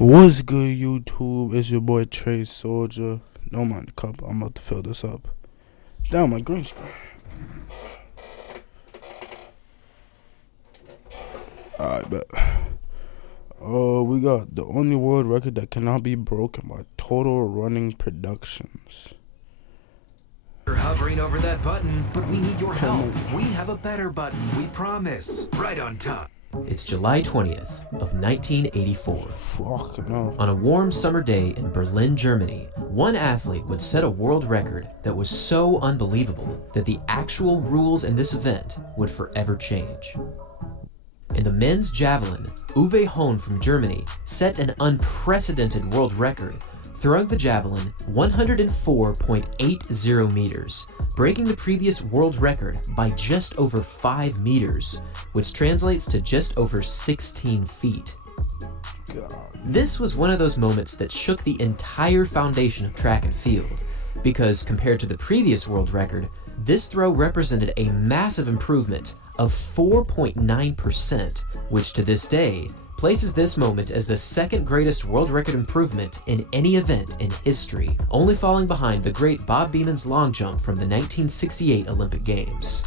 What's good, YouTube? It's your boy Trey Soldier. Don't mind the cup. I'm about to fill this up. Down my green screen. Alright, bet. We got the only world record that cannot be broken by Total Running Productions. You're hovering over that button, but we need your help. We have a better button, we promise. Right on top. It's July 20th of 1984. Fuck no. On a warm summer day in Berlin, Germany, one athlete would set a world record that was so unbelievable that the actual rules in this event would forever change. In the men's javelin, Uwe Hahn from Germany set an unprecedented world record, throwing the javelin 104.80 meters, breaking the previous world record by just over 5 meters, which translates to just over 16 feet. God. This was one of those moments that shook the entire foundation of track and field, because compared to the previous world record, this throw represented a massive improvement of 4.9%, which to this day places this moment as the second greatest world record improvement in any event in history, only falling behind the great Bob Beeman's long jump from the 1968 Olympic Games.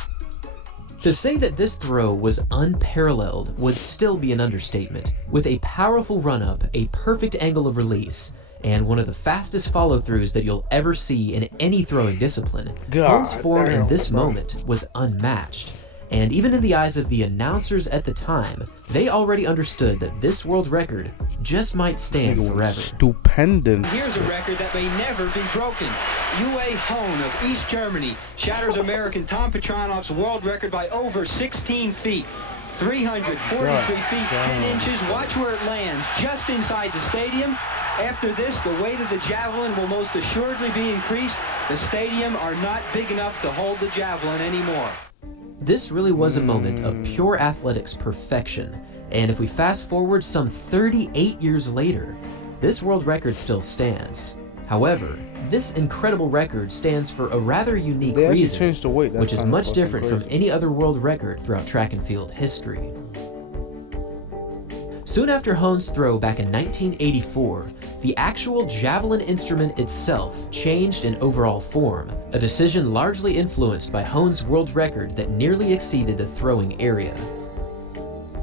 To say that this throw was unparalleled would still be an understatement, with a powerful run-up, a perfect angle of release, and one of the fastest follow-throughs that you'll ever see in any throwing discipline. Hahn's form in this moment was unmatched. And even in the eyes of the announcers at the time, they already understood that this world record just might stand forever. Stupendous. Here's a record that may never be broken. Uwe Hahn of East Germany shatters American Tom Petronov's world record by over 16 feet. 343 feet, 10 inches. Watch where it lands, just inside the stadium. After this, the weight of the javelin will most assuredly be increased. The stadium are not big enough to hold the javelin anymore. This really was a moment of pure athletics perfection, and if we fast forward some 38 years later, this world record still stands. However, this incredible record stands for a rather unique reason, changed the weight. which is much different from any other world record throughout track and field history. Soon after Hahn's throw back in 1984, the actual javelin instrument itself changed in overall form, a decision largely influenced by Hahn's world record that nearly exceeded the throwing area.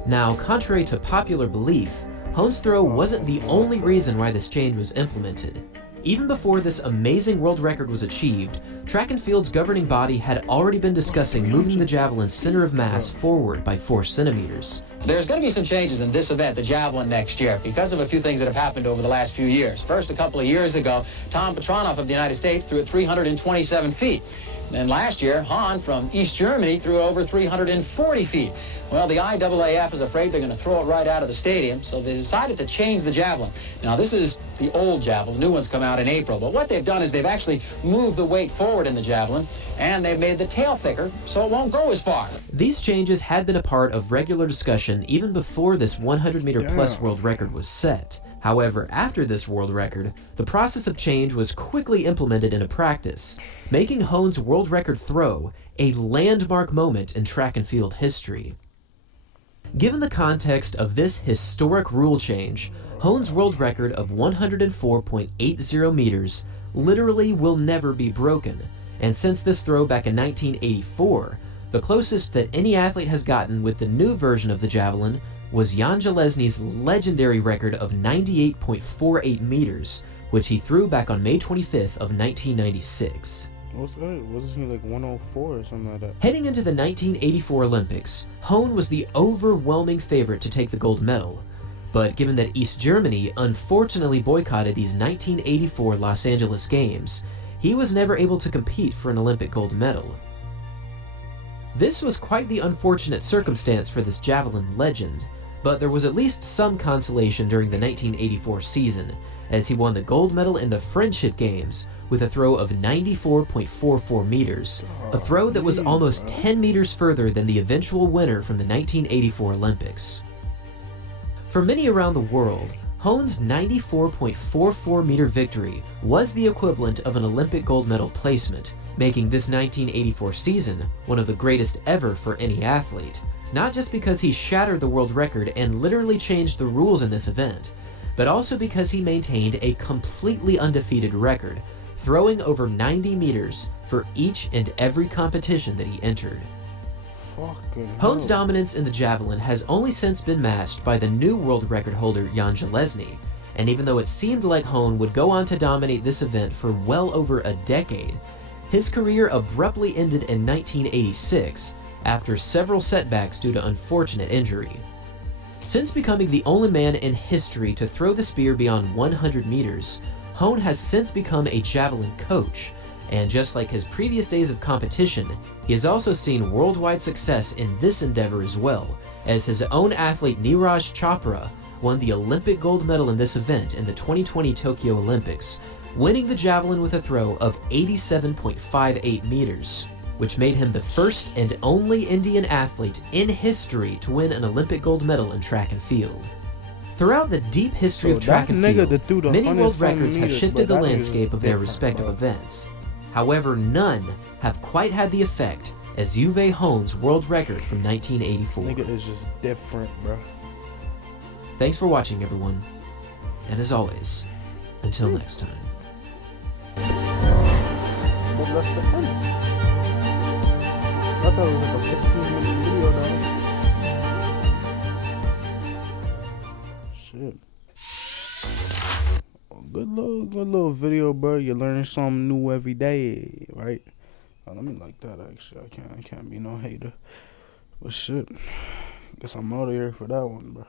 Now, contrary to popular belief, Hahn's throw wasn't the only reason why this change was implemented. Even before this amazing world record was achieved, track and field's governing body had already been discussing moving the javelin's center of mass forward by 4 centimeters. There's going to be some changes in this event, the javelin, next year, because of a few things that have happened over the last few years. First, a couple of years ago, Tom Petronov of the United States threw at 327 feet. Then last year, Hahn from East Germany threw over 340 feet. Well, the IAAF is afraid they're going to throw it right out of the stadium, so they decided to change the javelin. Now, this is the old javelin. New ones come out in April. But what they've done is they've actually moved the weight forward in the javelin, and they've made the tail thicker so it won't go as far. These changes had been a part of regular discussion even before this 100-meter-plus world record was set. However, after this world record, the process of change was quickly implemented into practice, making Hahn's world record throw a landmark moment in track and field history. Given the context of this historic rule change, Hahn's world record of 104.80 meters literally will never be broken, and since this throw back in 1984, the closest that any athlete has gotten with the new version of the javelin was Jan Železny's legendary record of 98.48 meters, which he threw back on May 25th of 1996. Wasn't he like 104 or something like that? Heading into the 1984 Olympics, Hahn was the overwhelming favorite to take the gold medal. But given that East Germany unfortunately boycotted these 1984 Los Angeles Games, he was never able to compete for an Olympic gold medal. This was quite the unfortunate circumstance for this javelin legend, but there was at least some consolation during the 1984 season, as he won the gold medal in the Friendship Games with a throw of 94.44 meters, a throw that was almost 10 meters further than the eventual winner from the 1984 Olympics. For many around the world, Hahn's 94.44 meter victory was the equivalent of an Olympic gold medal placement, making this 1984 season one of the greatest ever for any athlete, not just because he shattered the world record and literally changed the rules in this event, but also because he maintained a completely undefeated record, throwing over 90 meters for each and every competition that he entered. Hohn's dominance in the javelin has only since been matched by the new world record holder Jan Železný, and even though it seemed like Hohn would go on to dominate this event for well over a decade, his career abruptly ended in 1986 after several setbacks due to unfortunate injury. Since becoming the only man in history to throw the spear beyond 100 meters, Hohn has since become a javelin coach, and just like his previous days of competition, he has also seen worldwide success in this endeavor as well, as his own athlete Neeraj Chopra won the Olympic gold medal in this event in the 2020 Tokyo Olympics, winning the javelin with a throw of 87.58 meters, which made him the first and only Indian athlete in history to win an Olympic gold medal in track and field. Throughout the deep history of track and field, many world records have shifted the landscape of their respective events. However, none have quite had the effect as Uwe Hohn's world record from 1984. Nigga is just different, bro. Thanks for watching, everyone. And as always, until next time. But that's the end. I thought it was like a 15-minute video though. Shit. Good little video, bro. You're learning something new every day, right? Let me like that actually. I can't be no hater. But shit. Guess I'm out of here for that one, bro.